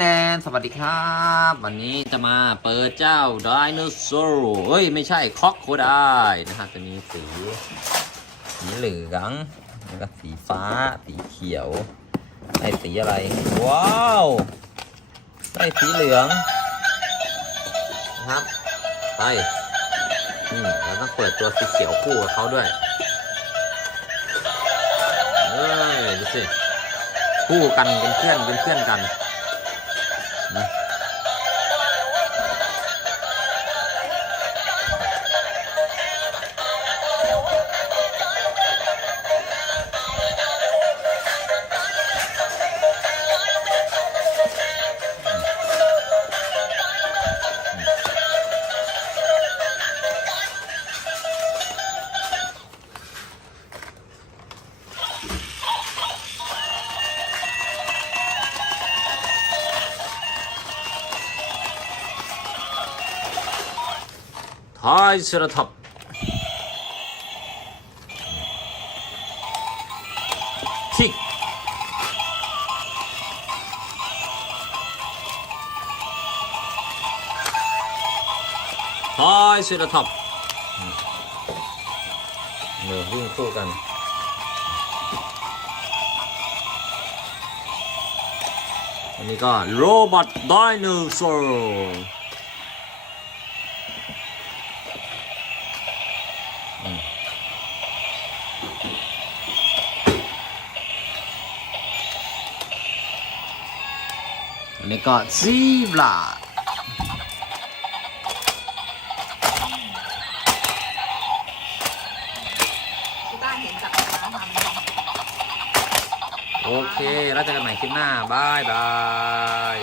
แนนสวัสดีครับ วันนี้จะมาเปิดเจ้าไดโนเสาร์เฮ้ย ไม่ใช่คอกโคไดนะฮะตัวนี้สี สีเหลืองแล้วก็สีฟ้า สีเขียวได้สีอะไร ว้าวได้สีเหลืองนะครับไปอืมแล้วต้องเปิดตัวสีเขียวคู่กับเขาด้วยเอ้ยดูสิคู่กันเป็นเพื่อนเป็นเพื่อนกัน Yeah. ทายเซราท็อปคิกทายเซราท็อปเดี๋ยววิ่งคู่กันอันนี้ก็โรบอทไดโนเสาร์ อันนี้ก็ซีบลาที่บ้านเห็นจากร้านทำโอเค แล้วเจอกันใหม่คลิปหน้า บาย บาย